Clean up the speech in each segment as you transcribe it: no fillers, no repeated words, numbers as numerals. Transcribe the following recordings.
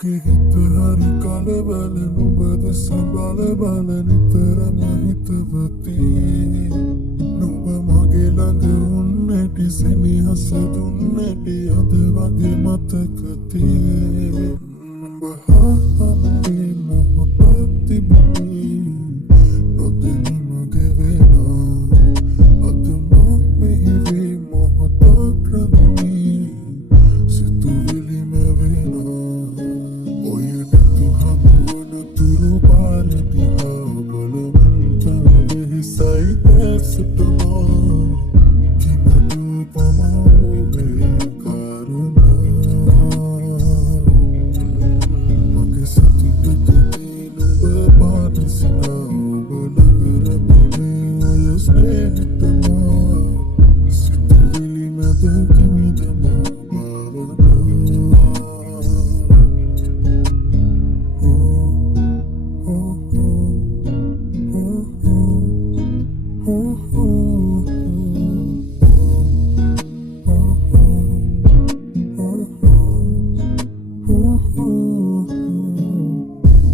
මගේ හිත හරි කලබල නුඹ දෙස බල බල නිතරම හිතවති නුඹ මගේ ළඟ උන්නැටි සෙනෙහස දුන්නැටි අද වගේ මතකති නුඹ හාමේ මොහොතක් තිබුණි නොදැනීම ගෙවෙනා අද මා මෙහි මොහොතක් රැඳුණි සිතුවිලි මැවෙනා ඔය නැතු හමුවන තුරු පාර දිහා බලමින් තවෙහි සයිත ඇසටමා කිමදු පමාවේ කාරණා මගේ සතුටකදී නුඹ පාදසිනා ඔබ ළඟ රැඳුනේ ඔය ස්නේහතමා සිතුවිලි මැද කිමිදමා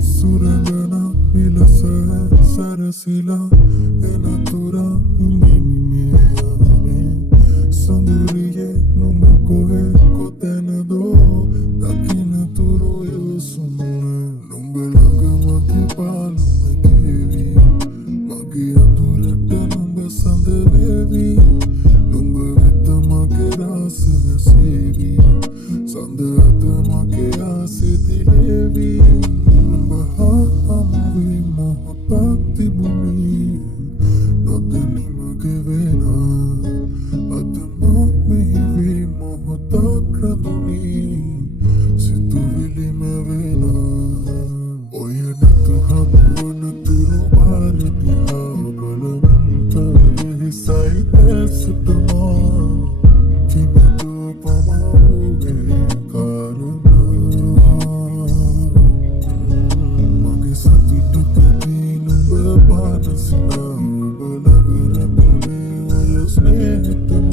Suragana vilasa sarasila enatura indinime sanduriye numbe kohe kotenado dakina turu yosumne numbe langa maki palume kevi magi andurata numbe sandevevi numbe vetta mage rasa sevi sandata mage ase dilevi Bahawi mohotak tibuni නොදැනීම ගෙවෙනා අද මා මෙහි මොහොතක් රැඳුණි සිතුවිලි මැවෙනා ඔය නැතු හමුවන තුරු පාර දිහා බලමින් තවෙහි සයිත ඇසටමා කිමදු පමාවේ කාරණා Paadasina, oba ළඟ රැඳුනේ ඔය ස්නේහතමා